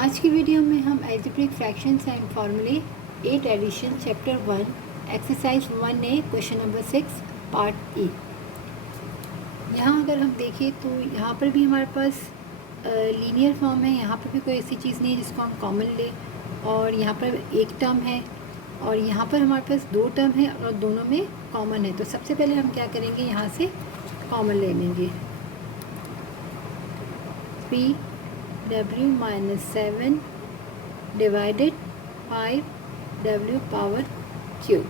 आज की वीडियो में हम एल्जेब्रिक फ्रैक्शंस एंड फार्मूले 8 edition chapter 1 exercise 1A question number 6 part E. यहाँ अगर हम देखें तो यहाँ पर भी हमारे पास लीनियर फॉर्म है। यहाँ पर भी कोई ऐसी चीज़ नहीं है जिसको हम कॉमन ले, और यहाँ पर एक टर्म है और यहाँ पर हमारे पास दो टर्म है और दोनों में कॉमन है। तो सबसे पहले हम क्या करेंगे, यहाँ से कॉमन ले लेंगे। 3w minus 7 divided 5w power cube.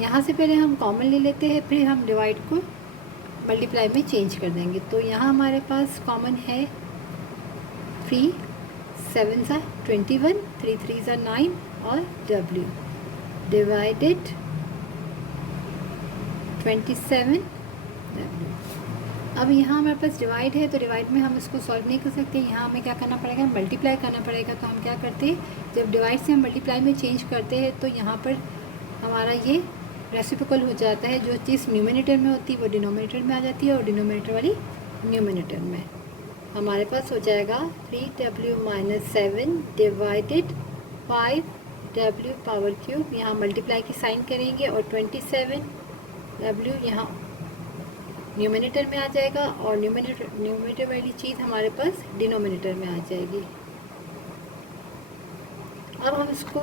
यहाँ से पहले हम कॉमन ले लेते हैं, फिर हम डिवाइड को मल्टीप्लाई में चेंज कर देंगे। तो यहाँ हमारे पास कॉमन है 3 7 सा 21, 3 3 सा 9 और w डिवाइडेड 27 w। अब यहाँ हमारे पास डिवाइड है, तो डिवाइड में हम इसको सॉल्व नहीं कर सकते। यहाँ हमें क्या करना पड़ेगा, मल्टीप्लाई करना पड़ेगा। तो हम क्या करते हैं, जब डिवाइड से हम मल्टीप्लाई में चेंज करते हैं तो यहाँ पर हमारा ये रेसिप्रोकल हो जाता है। जो चीज़ न्यूमिनेटर में होती है वो डिनोमिनेटर में आ जाती है और डिनोमिनेटर वाली न्यूमिनेटर में। हमारे पास हो जाएगा 3w minus 7 divided 5w power cube. यहाँ मल्टीप्लाई की साइन करेंगे और 27w यहाँ न्यूमिनेटर में आ जाएगा और न्यूमिनेटर वाली चीज़ हमारे पास डिनोमिनेटर में आ जाएगी। अब हम इसको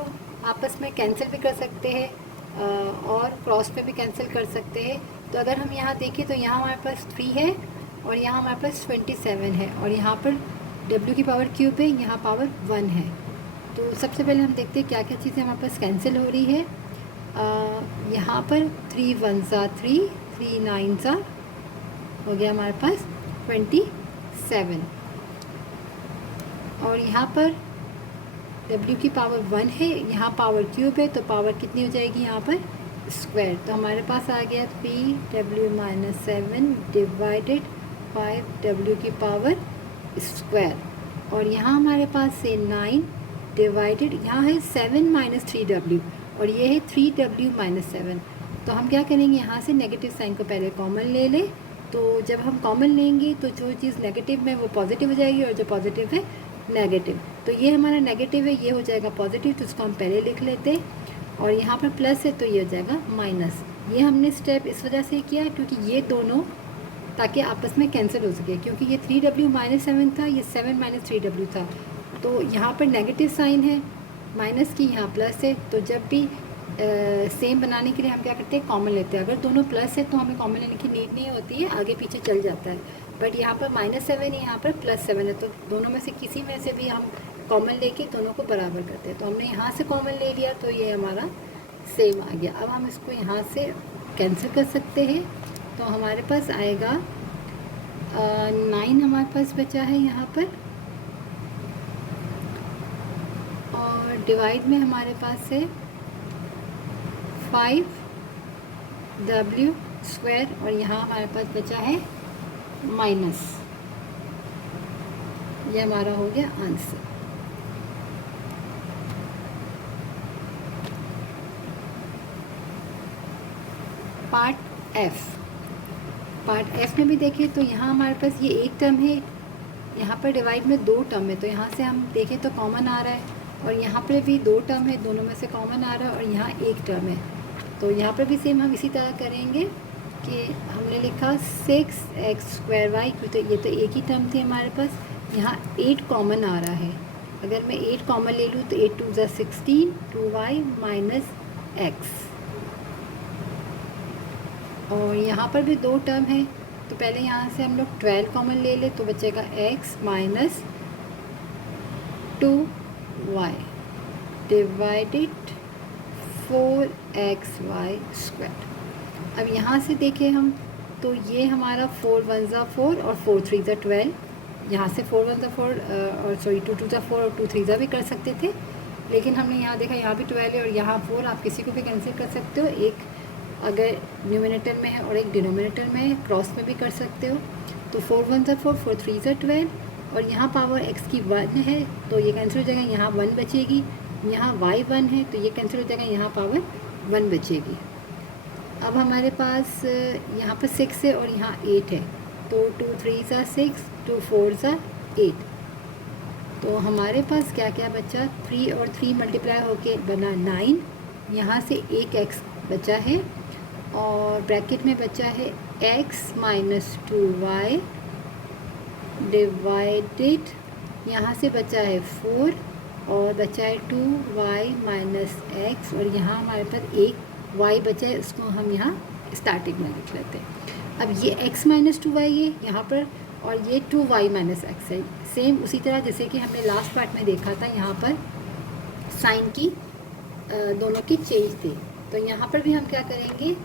आपस में कैंसिल भी कर सकते हैं और क्रॉस पे भी कैंसिल कर सकते हैं। तो अगर हम यहाँ देखें तो यहाँ हमारे पास 3 है और यहाँ हमारे पास 27 है और यहाँ पर w की पावर क्यूब है, यहाँ पावर 1 है। तो सबसे पहले हम देखते हैं क्या क्या चीज़ें हमारे पास कैंसिल हो रही है। यहाँ पर 3 1 सा 3, 3 9 सा हो गया हमारे पास 27 और यहाँ पर w की पावर 1 है, यहाँ पावर क्यूब है, तो पावर कितनी हो जाएगी यहाँ पर स्क्वायर। तो हमारे पास आ गया 3w माइनस 7 डिवाइडेड 5w की पावर स्क्वायर। और यहाँ हमारे पास से 9 डिवाइडेड, यहाँ है 7 माइनस 3w और ये है 3w माइनस 7। तो हम क्या करेंगे, यहाँ से नेगेटिव साइन को पहले कॉमन ले लें। तो जब हम कॉमन लेंगे तो जो चीज़ नेगेटिव में वो पॉजिटिव हो जाएगी और जो पॉजिटिव है नेगेटिव। तो ये हमारा नेगेटिव है, ये हो जाएगा पॉजिटिव, तो इसको हम पहले लिख लेते हैं। और यहाँ पर प्लस है तो ये हो जाएगा माइनस। ये हमने स्टेप इस वजह से किया क्योंकि ये दोनों ताकि आपस में कैंसिल हो सके, क्योंकि ये 3w माइनस 7 था, ये 7 माइनस 3w था। तो यहाँ पर नेगेटिव साइन है माइनस की, यहाँ प्लस है। तो जब भी सेम बनाने के लिए हम क्या करते हैं, कॉमन लेते हैं। अगर दोनों प्लस है तो हमें कॉमन लेने की नीड नहीं होती है, आगे पीछे चल जाता है। बट यहाँ पर -7 है, यहाँ पर +7 है, तो दोनों में से किसी में से भी हम कॉमन लेके दोनों को बराबर करते हैं। तो हमने यहाँ से कॉमन ले लिया तो ये हमारा सेम आ गया। अब हम इसको यहाँ से कैंसिल कर सकते हैं। तो हमारे पास आएगा 9 हमारे पास बचा है यहाँ पर, और डिवाइड में हमारे पास है 5w स्क्वायर और यहाँ हमारे पास बचा है माइनस। ये हमारा हो गया आंसर। पार्ट एफ में भी देखें तो यहाँ हमारे पास ये एक टर्म है, यहाँ पर डिवाइड में दो टर्म है। तो यहाँ से हम देखें तो कॉमन आ रहा है और यहाँ पर भी दो टर्म है, दोनों में से कॉमन आ रहा है और यहाँ एक टर्म है। तो यहाँ पर भी सेम हम इसी तरह करेंगे कि हमने लिखा 6x स्क्वायर वाई, क्योंकि ये तो एक ही टर्म थी हमारे पास। यहाँ 8 कॉमन आ रहा है, अगर मैं 8 कॉमन ले लूँ तो 8 2 ज़ा 16, 2y माइनस x। और यहाँ पर भी दो टर्म है, तो पहले यहाँ से हम लोग 12 कॉमन ले ले तो बचेगा x minus 2y divided 4xy square. अब यहाँ से देखें हम तो ये हमारा 4 1 ज़ा 4 और 4 3 ज़ा 12। यहाँ से 4 1 ज़ा 4 और 2 2 ज़ा 4 और 2 3 ज़ा भी कर सकते थे, लेकिन हमने यहाँ देखा यहाँ भी 12 है और यहाँ 4। आप किसी को भी कैंसिल कर सकते हो, एक अगर न्यूमिनेटर में है और एक डिनोमिनेटर में है, क्रॉस में भी कर सकते हो। तो 4 1 ज़ा 4, 4 3 ज़ा 12 और यहाँ पावर x की 1 है तो ये कैंसिल हो जाएगा, यहाँ 1 बचेगी। यहाँ y 1 है तो ये कैंसिल हो जाएगा, यहाँ पावर 1 बचेगी। अब हमारे पास यहाँ पर 6 है और यहाँ 8 है, तो 2 3 ज़ा 6, 2 4 ज़ा 8। तो हमारे पास क्या क्या बचा, 3 और 3 मल्टीप्लाई होके बना 9, यहाँ से एक x बचा है और ब्रैकेट में बचा है x माइनस 2y डिवाइडेड, यहाँ से बचा है 4 और बचा है 2y माइनस एक्स, और यहाँ हमारे पास एक y बचा है, उसको हम यहाँ स्टार्टिंग में लिख लेते हैं। अब ये x माइनस 2y है यहाँ पर, और ये 2y माइनस एक्स है। सेम उसी तरह जैसे कि हमने लास्ट पार्ट में देखा था, यहाँ पर साइन की दोनों की चेंज थी। तो यहाँ पर भी हम क्या करेंगे,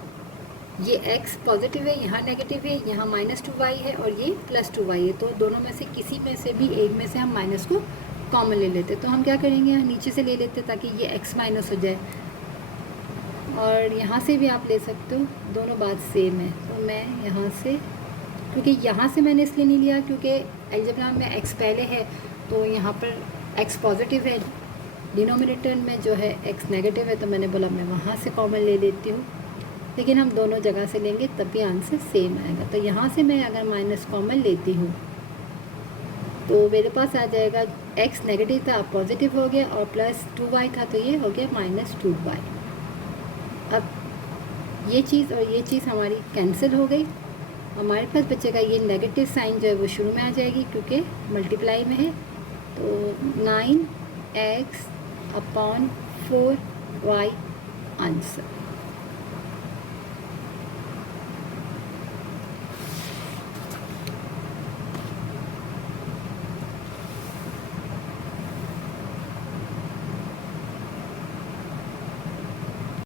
ये x पॉजिटिव है, यहाँ नेगेटिव है, यहाँ माइनस 2y है और ये प्लस 2y है, तो दोनों में से किसी में से भी एक में से हम माइनस को कॉमन ले लेते। तो हम क्या करेंगे, नीचे से ले लेते ताकि ये x माइनस हो जाए, और यहाँ से भी आप ले सकते हो, दोनों बात सेम है। तो मैं यहाँ से, क्योंकि यहाँ से मैंने इसलिए नहीं लिया क्योंकि अलजेब्रा में x पहले है, तो यहाँ पर x पॉजिटिव है, डिनोमिनेटर में जो है x नेगेटिव है, तो मैंने बोला मैं वहाँ से कॉमन ले लेती हूँ। लेकिन हम दोनों जगह से लेंगे तब भी आंसर सेम आएगा। तो यहाँ से मैं अगर माइनस कॉमन लेती हूँ तो मेरे पास आ जाएगा x नेगेटिव था, अब पॉजिटिव हो गया, और प्लस 2y था तो ये हो गया माइनस 2y। अब ये चीज़ और ये चीज़ हमारी कैंसिल हो गई, हमारे पास बचेगा ये नेगेटिव साइन जो है वो शुरू में आ जाएगी क्योंकि मल्टीप्लाई में है। तो 9x/4y आंसर।